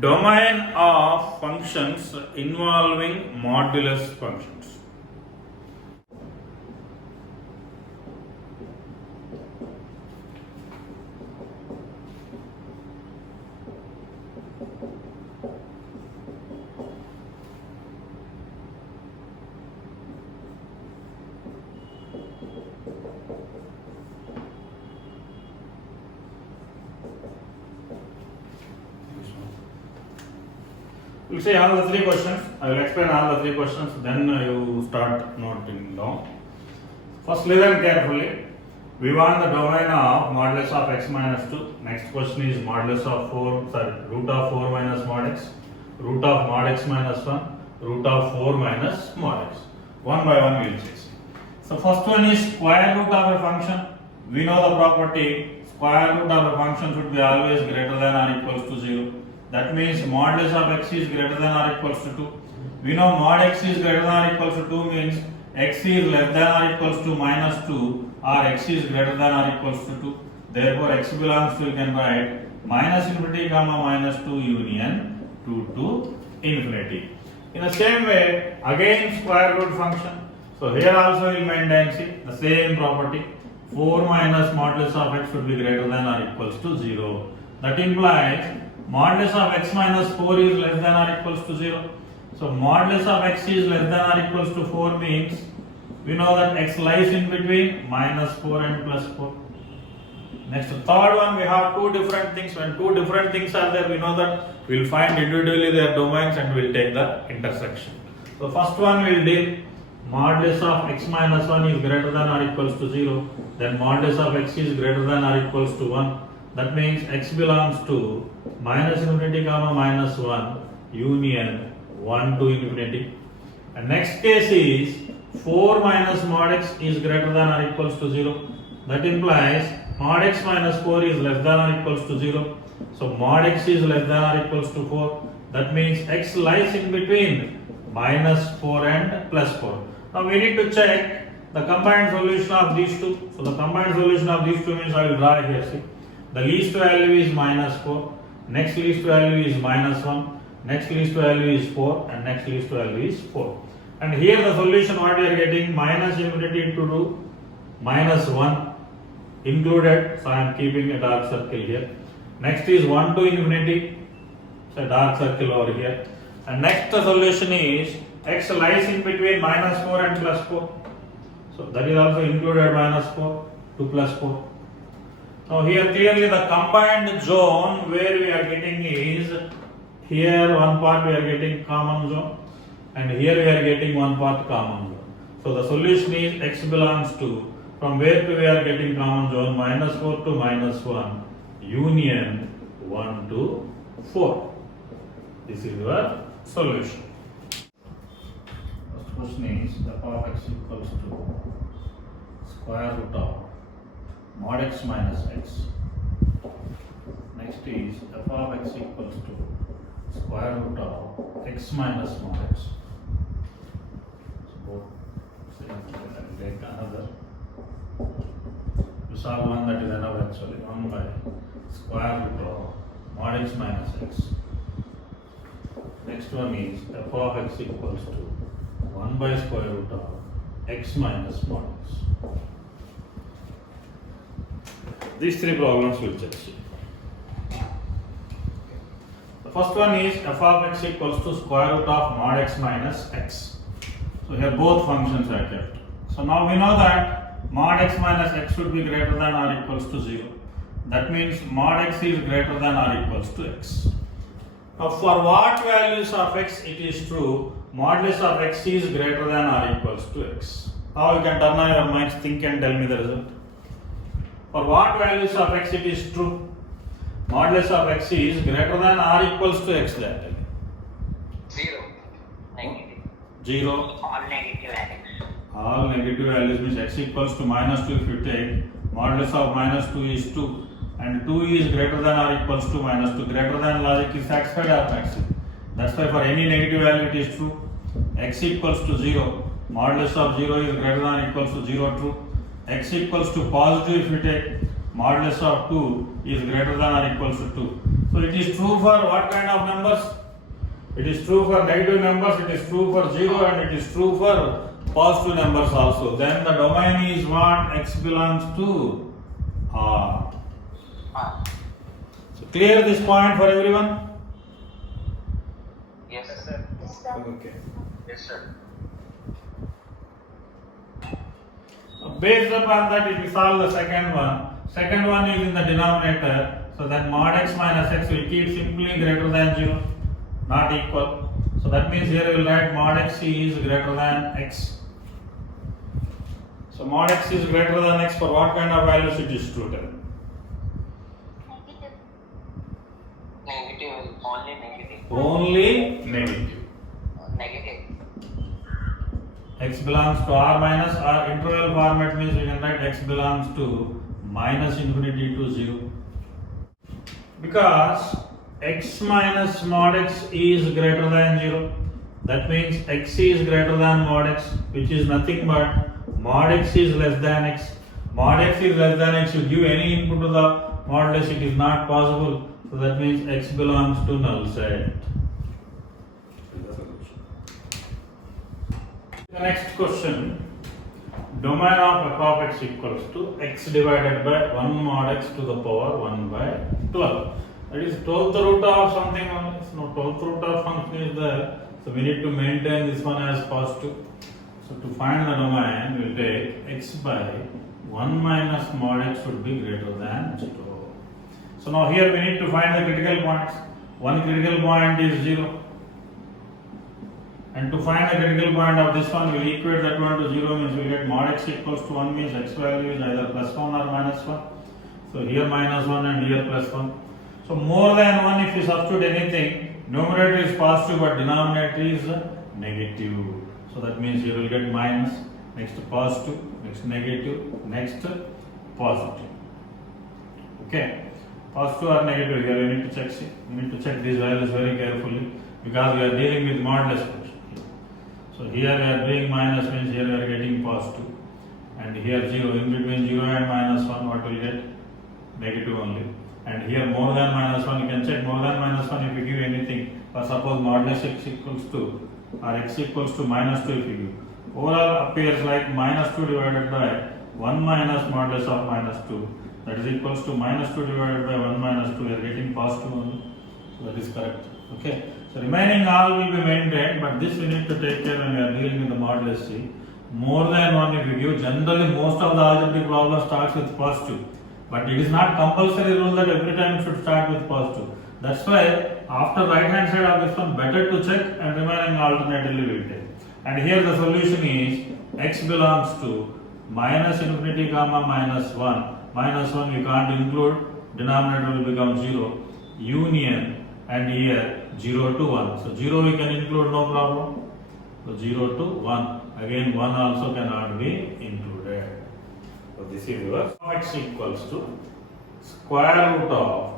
Domain of functions involving modulus functions. We'll say all the three questions. I will explain all the three questions, then you start noting down. First, listen carefully. We want the domain of modulus of x minus 2. Next question is modulus of root of 4 minus mod x, root of mod x minus 1, root of 4 minus mod x. One by one we will see. So first one is square root of a function. We know the property square root of a function should be always greater than or equals to 0. That means modulus of x is greater than or equals to 2. We know mod x is greater than or equals to 2 means x is less than or equals to minus 2 or x is greater than or equals to 2. Therefore x belongs to, you can write minus infinity comma minus 2 union 2 to infinity. In the same way, again square root function. So here also we will maintain the same property. 4 minus modulus of x should be greater than or equals to 0. That implies modulus of x minus 4 is less than or equals to 0. So modulus of x is less than or equals to 4 means we know that x lies in between minus 4 and plus 4. Next, third one, we have two different things. When two different things are there, we know that we will find individually their domains and we will take the intersection. So first one we will deal modulus of x minus 1 is greater than or equals to 0. Then modulus of x is greater than or equals to 1. That means x belongs to minus infinity comma minus 1 union 1 to infinity. And next case is 4 minus mod x is greater than or equals to 0. That implies mod x minus 4 is less than or equals to 0. So mod x is less than or equals to 4. That means x lies in between minus 4 and plus 4. Now we need to check the combined solution of these two. So the combined solution of these two means I will draw here. See, the least value is minus 4. Next least value is minus 1. Next least value is 4. And next least value is 4. And here the solution what we are getting minus infinity into 2 minus 1 included. So I am keeping a dark circle here. Next is 1 to infinity. So a dark circle over here. And next the solution is x lies in between minus 4 and plus 4. So that is also included minus 4 to plus 4. Now here clearly the combined zone where we are getting is here one part we are getting common zone and here we are getting one part common zone. So the solution is x belongs to, from where to we are getting common zone, minus 4 to minus 1 union 1 to 4. This is your solution. First question is f of x equals to square root of mod x minus x. Next is f of x equals to square root of x minus mod x. So I will take another. You saw one that is enough actually. 1 by square root of mod x minus x. Next one is f of x equals to 1 by square root of x minus mod x. These three problems we will check. The first one is f of x equals to square root of mod x minus x. So here both functions are kept. So now we know that mod x minus x should be greater than or equals to 0. That means mod x is greater than or equals to x. Now for what values of x it is true modulus of x is greater than or equals to x. Now you can turn on your minds, think and tell me the result. For what values of x it is true modulus of x is greater than or equals to x, that 0. Negative. 0. All negative values. All negative values means x equals to minus 2 if you take modulus of minus 2 is 2 and 2 is greater than or equals to minus 2. Greater than logic is satisfied or maximum. That's why for any negative value it is true. X equals to 0. Modulus of 0 is greater than or equals to 0, true. X equals to positive if we take modulus of 2 is greater than or equals to 2. So it is true for what kind of numbers? It is true for negative numbers, it is true for 0, and it is true for positive numbers also. Then the domain is what? X belongs to R. R. So clear this point for everyone? Yes, sir. Okay. Yes, sir. Based upon that, if we solve the second one is in the denominator, so then mod x minus x will keep simply greater than 0, not equal. So that means here we will write mod x is greater than x. So mod x is greater than x for what kind of values it is true? Tell. Negative, only negative. Only negative. Negative. X belongs to R minus R. Interval format means we can write x belongs to minus infinity to 0. Because x minus mod x is greater than 0. That means x is greater than mod x, which is nothing but mod x is less than x. Mod x is less than x. You give any input to the modulus, it is not possible. So that means x belongs to null set. The next question, domain of f of x equals to x divided by 1 mod x to the power 1 by 12. That is 12th root of something only. No, 12th root of function is there. So we need to maintain this one as positive. So to find the domain, we will take x by 1 minus mod x should be greater than 0. So now here we need to find the critical points. One critical point is 0. And to find the critical point of this one, we will equate that one to 0 means we get mod x equals to 1 means x value is either plus 1 or minus 1. So here minus 1 and here plus 1. So more than 1 if you substitute anything, numerator is positive but denominator is negative. So that means you will get minus, next positive, next negative, next positive. Okay. Positive or negative here we need to check. We need to check these values very carefully because we are dealing with modulus function. So here we are doing minus means here we are getting positive, and here 0. In between 0 and minus 1, what will get? Negative only. And here more than minus 1, you can check more than minus 1 if you give anything. For suppose modulus x equals to or x equals to minus 2 if you give. Overall appears like minus 2 divided by 1 minus modulus of minus 2. That is equals to minus 2 divided by 1 minus 2. We are getting positive only. So that is correct. Okay. So remaining all will be maintained, but this we need to take care when we are dealing with the modulus C. More than 1 if you give, generally most of the algebraic problems starts with positive. But it is not compulsory rule that every time it should start with positive. That's why after right hand side of this one, better to check and remaining alternatively we will take. And here the solution is x belongs to minus infinity comma minus 1. Minus 1 you can't include, denominator will become 0. Union and here 0 to 1. So 0 we can include, no problem. So 0 to 1. Again 1 also cannot be included. So this is your x equals to square root of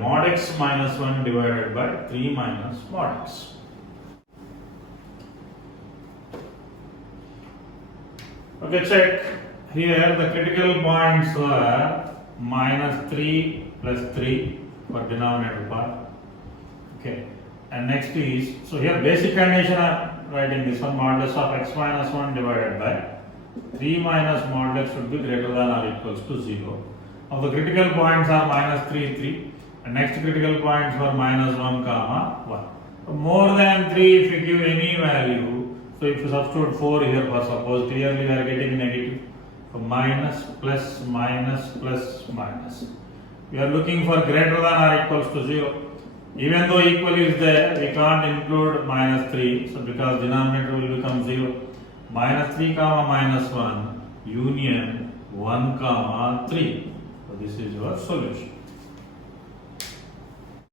mod x minus 1 divided by 3 minus mod x. Okay, check. Here the critical points are minus 3 plus 3 for denominator part. Okay, and next is, so here basic condition I am writing this one, modulus of x minus 1 divided by 3 minus modulus should be greater than or equals to 0. Now the critical points are minus 3, 3, and next critical points were minus 1 comma 1. So more than 3 if you give any value, so if you substitute 4 here for suppose, clearly we are getting negative. So minus, plus, minus, plus, minus. We are looking for greater than or equals to 0. Even though equal is there, we can't include minus 3. So because denominator will become 0. Minus 3 comma minus 1 union 1 comma 3. So this is your solution.